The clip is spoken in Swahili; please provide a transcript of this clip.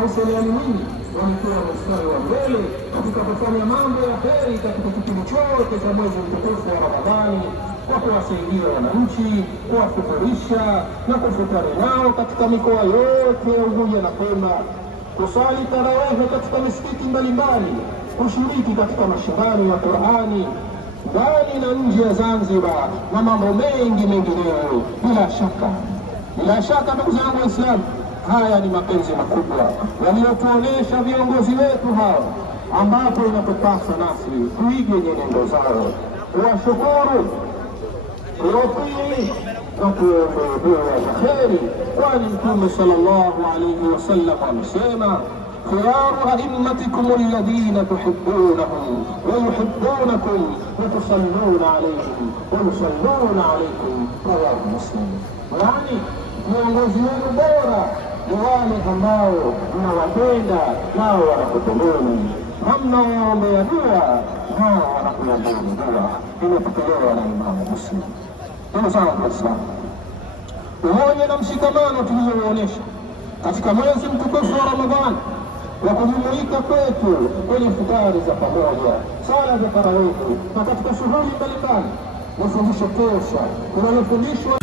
Hussein Ali Mwinyi walikuwa mstari wa mbele katika kufanya mambo ya heri katika kipindi chote cha mwezi mtukufu wa Ramadhani, kwa kuwasaidia wananchi, kuwafuturisha na kufutari nao katika mikoa yote ya Unguja na Pemba, kusali tarawehe katika misikiti mbalimbali, kushiriki katika mashindano ya Qur'ani ndani na nje ya Zanzibar na mambo mengi mengineyo. Bila shaka ndugu zangu Waislamu, haya ni mapenzi makubwa waliotuonesha viongozi wetu hao, ambapo inatupasa nasi tuige nyenendo zao, kuwashukuru, kuwatii na kuombea dua za kheri, kwani Mtume sallallahu alayhi wasallam amesema خيار أئمتكم الذين تحبونهم ويحبونكم وتصلون عليهم ويصلون عليكم رواه مسلم. يعني viongozi wenu bora ni wale ambao mnawapenda nao wanakupendeni, na mnawaombea dua nao wanakuombea dua. Imepokelewa na Imamu Muslim. Ndugu zangu Waislamu, umoja na mshikamano tuliouonyesha katika mwezi mtukufu wa Ramadhani wa kujumuika kwetu kwenye futari za pamoja, sala za tarawehe na katika shughuli mbalimbali, mafundisho tosha tunayofundishwa